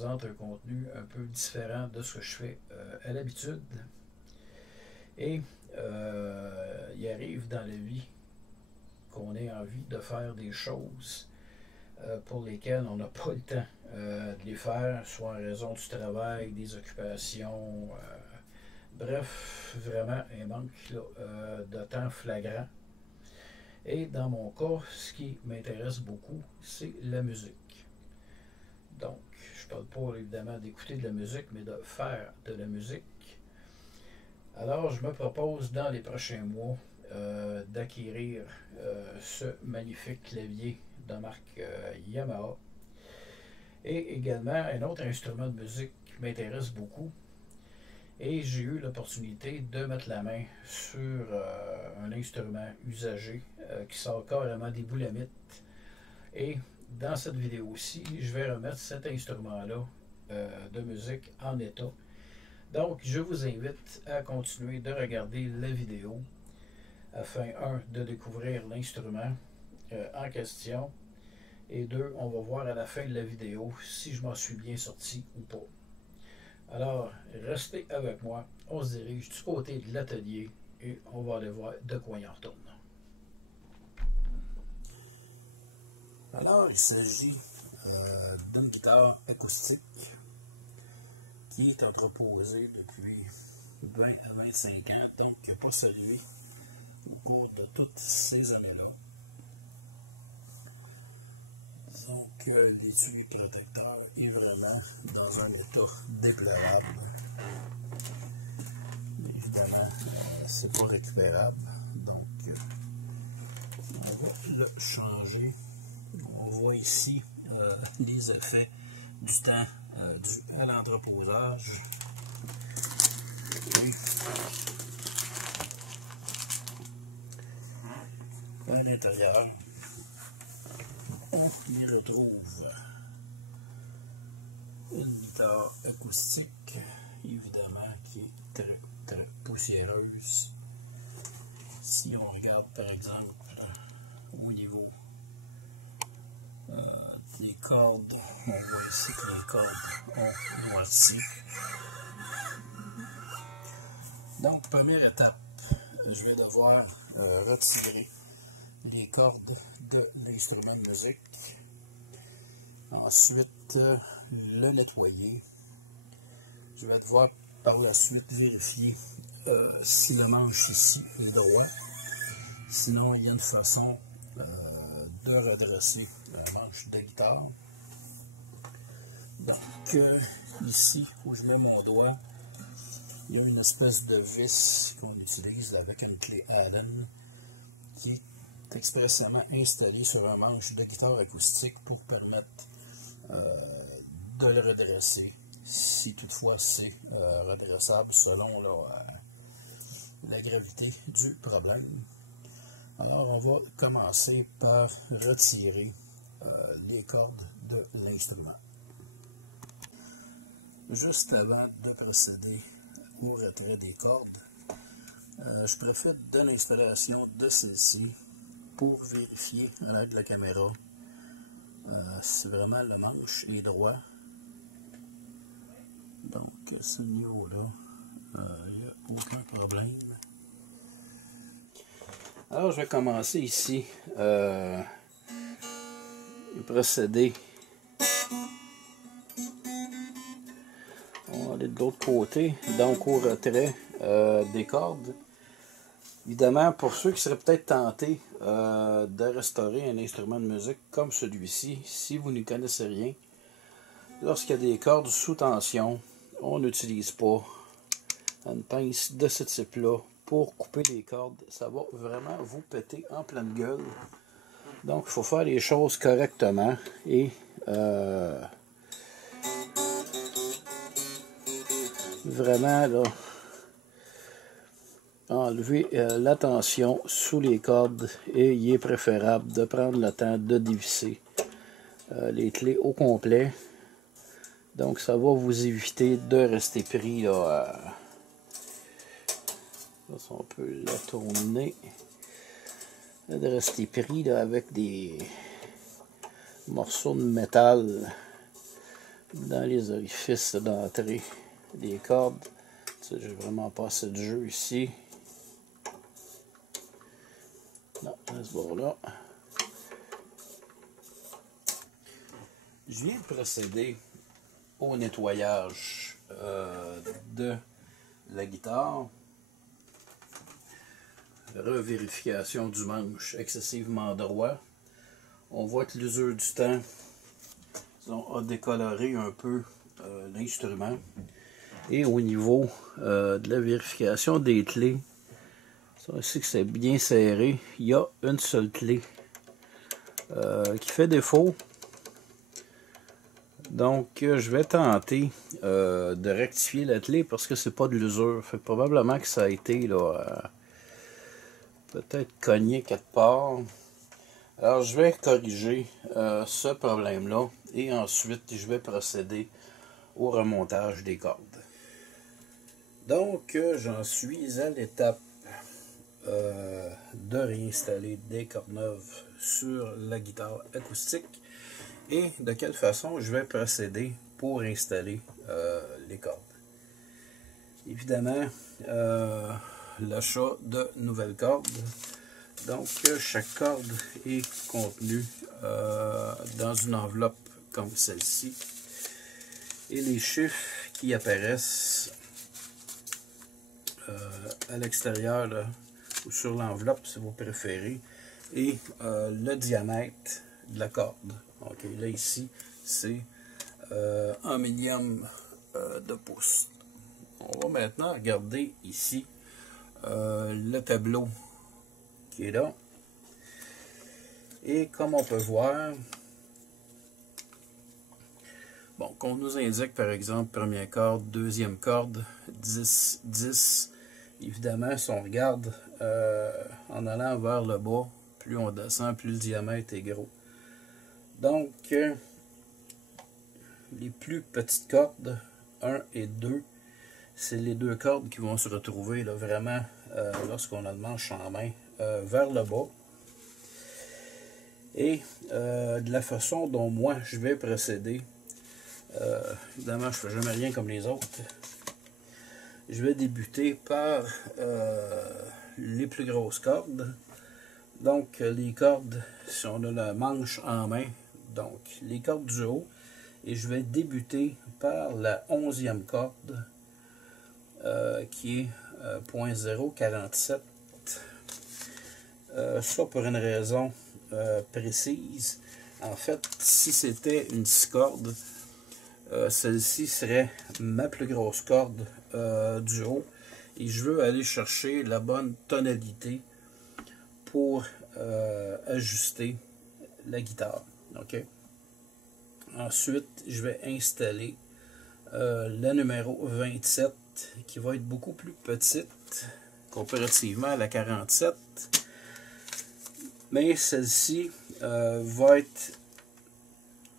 présente un contenu un peu différent de ce que je fais à l'habitude. Et il arrive dans la vie qu'on ait envie de faire des choses pour lesquelles on n'a pas le temps de les faire, soit en raison du travail, des occupations, bref, vraiment un manque de temps flagrant. Et dans mon cas, ce qui m'intéresse beaucoup, c'est la musique. Donc, je ne parle pas évidemment d'écouter de la musique, mais de faire de la musique. Alors, je me propose dans les prochains mois d'acquérir ce magnifique clavier de marque Yamaha. Et également, un autre instrument de musique qui m'intéresse beaucoup. Et j'ai eu l'opportunité de mettre la main sur un instrument usagé qui sort carrément des boulamites. Et dans cette vidéo-ci, je vais remettre cet instrument-là de musique en état. Donc, je vous invite à continuer de regarder la vidéo afin, de découvrir l'instrument en question et deux, on va voir à la fin de la vidéo si je m'en suis bien sorti ou pas. Alors, restez avec moi, on se dirige du côté de l'atelier et on va aller voir de quoi il en retourne. Alors, il s'agit d'une guitare acoustique qui est entreposée depuis 20 à 25 ans, donc qui n'a pas salué au cours de toutes ces années-là. Donc, l'étui protecteur est vraiment dans un état déplorable. Évidemment, c'est pas récupérable, donc on va le changer. On voit ici les effets du temps dû à l'entreposage. À l'intérieur, on y retrouve une guitare acoustique, évidemment, qui est très poussiéreuse. Si on regarde par exemple au niveau des cordes, on voit ici que les cordes ont noirci. Donc, première étape, je vais devoir retirer les cordes de l'instrument de musique. Ensuite, le nettoyer. Je vais devoir par la suite vérifier si le manche ici est droit. Sinon, il y a une façon de redresser la manche de guitare. Donc, ici, où je mets mon doigt, il y a une espèce de vis qu'on utilise avec une clé Allen qui est expressément installée sur un manche de guitare acoustique pour permettre de le redresser, si toutefois c'est redressable selon la gravité du problème. Alors, on va commencer par retirer les cordes de l'instrument. Juste avant de procéder au retrait des cordes, je profite de l'installation de celle-ci pour vérifier à l'aide de la caméra si vraiment le manche est droit. Donc, à ce niveau-là, il n'y a aucun problème. Alors, je vais commencer ici et procéder. On va aller de l'autre côté, donc au retrait des cordes. Évidemment, pour ceux qui seraient peut-être tentés de restaurer un instrument de musique comme celui-ci, si vous ne connaissez rien, lorsqu'il y a des cordes sous tension, on n'utilise pas une pince de ce type-là pour couper les cordes. Ça va vraiment vous péter en pleine gueule. Donc, il faut faire les choses correctement et vraiment là, enlever la tension sous les cordes et il est préférable de prendre le temps de dévisser les clés au complet. Donc, ça va vous éviter de rester pris là. On peut la tourner. De rester pris là, avec des morceaux de métal dans les orifices d'entrée des cordes. J'ai vraiment pas assez de jeu ici. Non, à ce bord-là. Je viens de procéder au nettoyage de la guitare. Revérification du manche excessivement droit. On voit que l'usure du temps a décoloré un peu l'instrument. Et au niveau de la vérification des clés, ça aussi que c'est bien serré. Il y a une seule clé qui fait défaut. Donc je vais tenter de rectifier la clé parce que c'est pas de l'usure. Fait probablement que ça a été là peut-être cogné quelque part. Alors je vais corriger ce problème-là et ensuite je vais procéder au remontage des cordes. Donc j'en suis à l'étape de réinstaller des cordes neuves sur la guitare acoustique et de quelle façon je vais procéder pour installer les cordes. Évidemment, l'achat de nouvelles cordes. Donc, chaque corde est contenue dans une enveloppe comme celle-ci. Et les chiffres qui apparaissent à l'extérieur ou sur l'enveloppe, si vous préférez, et le diamètre de la corde. Donc, là, ici, c'est 1 millième de pouce. On va maintenant regarder ici le tableau qui est là. Et comme on peut voir, bon, qu'on nous indique par exemple première corde, deuxième corde, 10, 10. Évidemment, si on regarde en allant vers le bas, plus on descend, plus le diamètre est gros. Donc, les plus petites cordes, 1 et 2, c'est les deux cordes qui vont se retrouver là, vraiment lorsqu'on a le manche en main vers le bas. Et de la façon dont moi je vais procéder, évidemment je ne fais jamais rien comme les autres, je vais débuter par les plus grosses cordes. Donc les cordes, si on a la manche en main, donc les cordes du haut, et je vais débuter par la 11e corde qui est 0.047. Ça pour une raison précise. En fait, si c'était une 6 cordes, celle-ci serait ma plus grosse corde du haut. Et je veux aller chercher la bonne tonalité pour ajuster la guitare. Okay? Ensuite, je vais installer la numéro 27 qui va être beaucoup plus petite comparativement à la 47. Mais celle-ci va être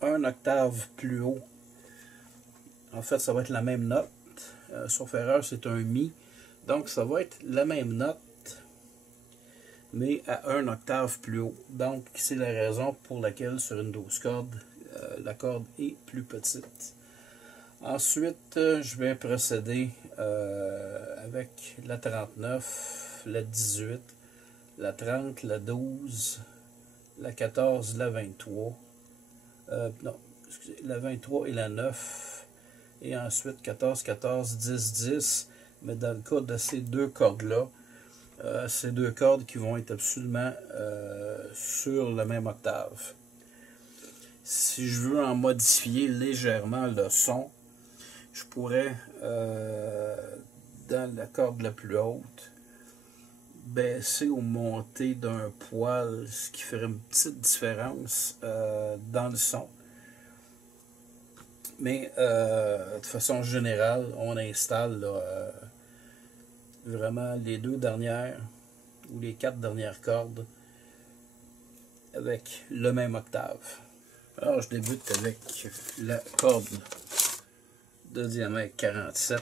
un octave plus haut. En fait, ça va être la même note. Sauf erreur, c'est un Mi. Donc, ça va être la même note, mais à un octave plus haut. Donc, c'est la raison pour laquelle sur une 12 cordes, la corde est plus petite. Ensuite, je vais procéder avec la 39, la 18, la 30, la 12, la 14, la 23, non, excusez, la 23 et la 9, et ensuite 14, 14, 10, 10, mais dans le cas de ces deux cordes-là, ces deux cordes qui vont être absolument sur la même octave. Si je veux en modifier légèrement le son, je pourrais, dans la corde la plus haute, baisser ou monter d'un poil, ce qui ferait une petite différence dans le son. Mais de façon générale, on installe là, vraiment les deux dernières ou les 4 dernières cordes avec le même octave. Alors je débute avec la corde de diamètre 47.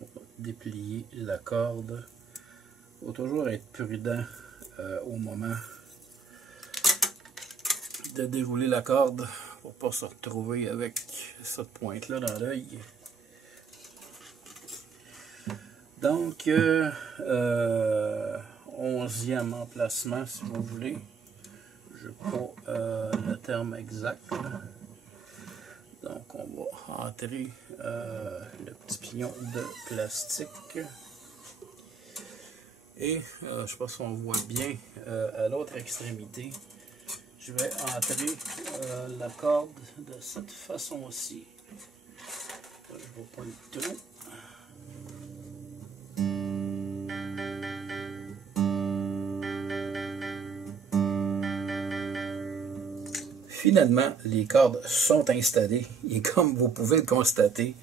On va déplier la corde. Il faut toujours être prudent au moment de dérouler la corde pour pas se retrouver avec cette pointe-là dans l'œil. Donc, 11e emplacement, si vous voulez. Je n'ai pas le terme exact. Donc, on va entrer le petit pignon de plastique. Et je pense qu'on voit bien à l'autre extrémité. Je vais entrer la corde de cette façon-ci. Je ne vois pas le trou. Finalement, les cordes sont installées et comme vous pouvez le constater,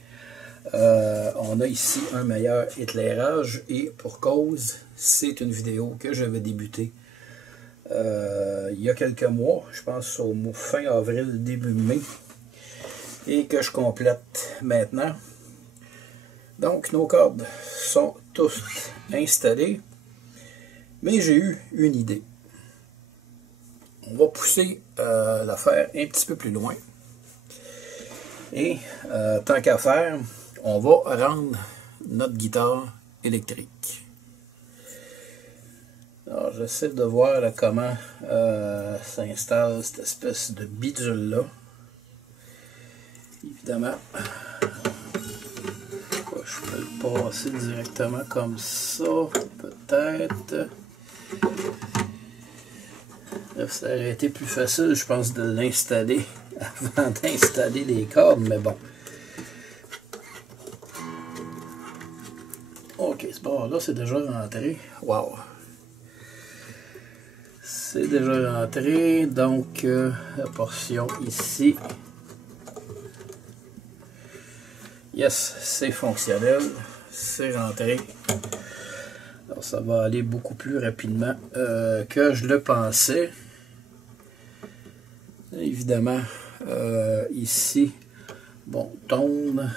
on a ici un meilleur éclairage et pour cause, c'est une vidéo que je vais débuter il y a quelques mois, je pense au fin avril, début mai, et que je complète maintenant. Donc nos cordes sont toutes installées, mais j'ai eu une idée. On va pousser l'affaire un petit peu plus loin. Et tant qu'à faire, on va rendre notre guitare électrique. Alors j'essaie de voir là, comment s'installe cette espèce de bidule-là. Évidemment, je peux le passer directement comme ça, peut-être. Ça aurait été plus facile, je pense, de l'installer avant d'installer les cordes, mais bon. Ok, ce bord-là, c'est déjà rentré. Wow! C'est déjà rentré, donc la portion ici. Yes, c'est fonctionnel, c'est rentré. Alors, ça va aller beaucoup plus rapidement que je le pensais. Évidemment, ici, bon, tone,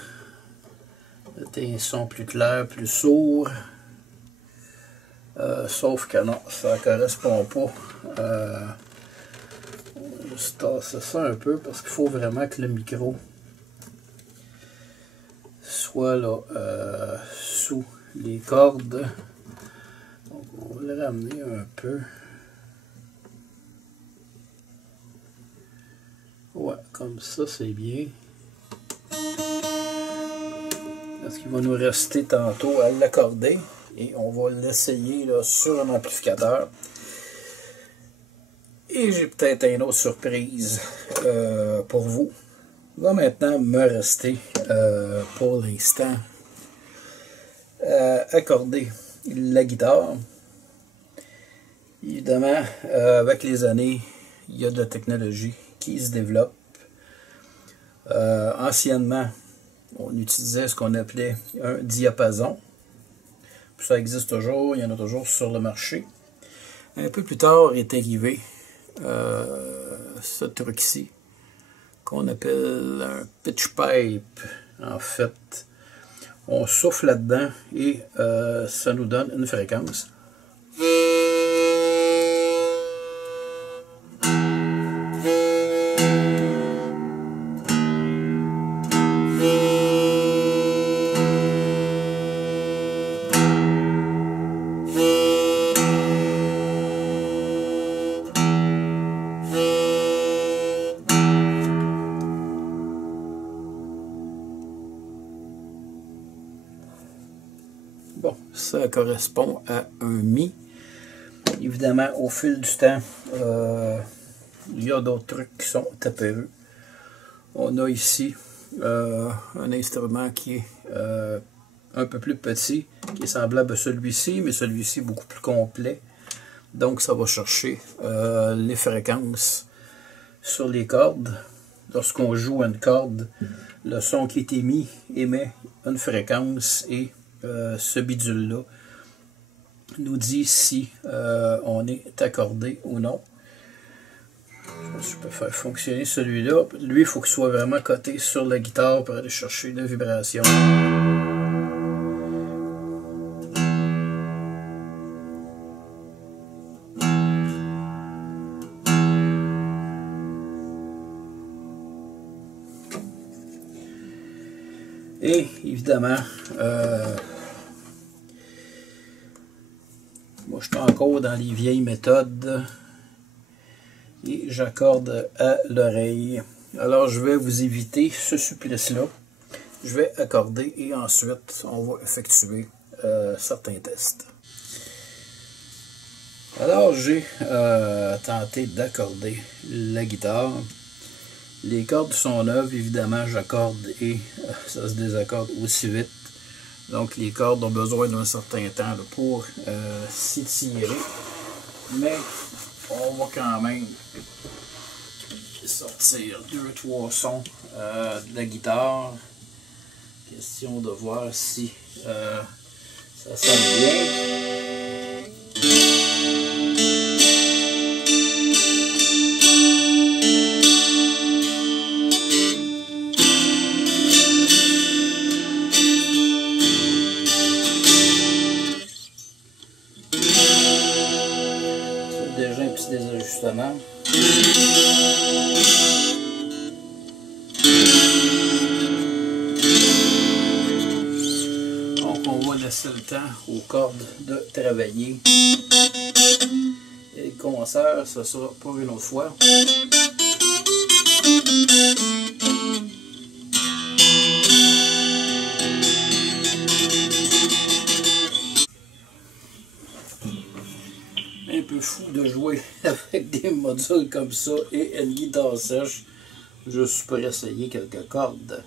des sons plus clairs, plus sourds. Sauf que non, ça ne correspond pas. On va juste tasser ça un peu parce qu'il faut vraiment que le micro soit là sous les cordes. Donc on va le ramener un peu. Ouais, comme ça c'est bien. Parce qu'il va nous rester tantôt à l'accorder. Et on va l'essayer sur un amplificateur. Et j'ai peut-être une autre surprise pour vous. Il va maintenant me rester pour l'instant accorder la guitare. Évidemment, avec les années, il y a de la technologie qui se développe. Anciennement, on utilisait ce qu'on appelait un diapason. Ça existe toujours, il y en a toujours sur le marché. Un peu plus tard est arrivé ce truc-ci qu'on appelle un pitch pipe. En fait, on souffle là-dedans et ça nous donne une fréquence. Bon, ça correspond à un Mi. Évidemment, au fil du temps, il y a d'autres trucs qui sont apparus. On a ici un instrument qui est un peu plus petit, qui est semblable à celui-ci, mais celui-ci beaucoup plus complet. Donc, ça va chercher les fréquences sur les cordes. Lorsqu'on joue à une corde, le son qui est émis émet une fréquence et ce bidule-là nous dit si on est accordé ou non. Je peux faire fonctionner celui-là. Lui, il faut qu'il soit vraiment coté sur la guitare pour aller chercher la vibration. évidemment, moi je suis encore dans les vieilles méthodes et j'accorde à l'oreille. Alors je vais vous éviter ce supplice-là. Je vais accorder et ensuite on va effectuer certains tests. Alors j'ai tenté d'accorder la guitare. Les cordes sont neuves, évidemment j'accorde et ça se désaccorde aussi vite. Donc les cordes ont besoin d'un certain temps là, pour s'étirer. Mais on va quand même sortir 2-3 sons de la guitare. Question de voir si ça sonne bien. Déjà un petit désajustement. Donc on va laisser le temps aux cordes de travailler. Et le concert, ce sera pour une autre fois. Un peu fou de jouer avec des modules comme ça et une guitare sèche. Je suis prêt à essayer quelques cordes.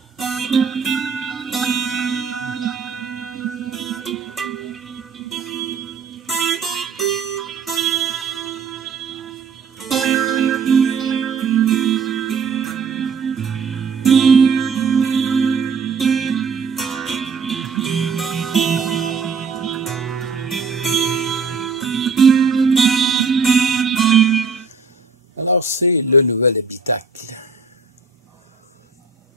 Alors c'est le nouvel habitacle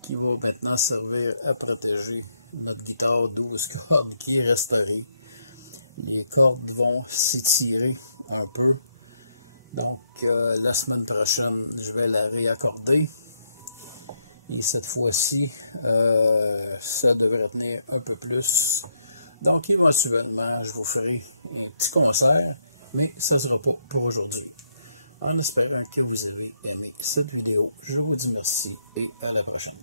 qui va maintenant servir à protéger notre guitare 12 cordes qui est restaurée. Les cordes vont s'étirer un peu. Donc la semaine prochaine, je vais la réaccorder. Et cette fois-ci, ça devrait tenir un peu plus. Donc éventuellement, je vous ferai un petit concert, mais ça ne sera pas pour aujourd'hui. En espérant que vous avez aimé cette vidéo, je vous dis merci et à la prochaine.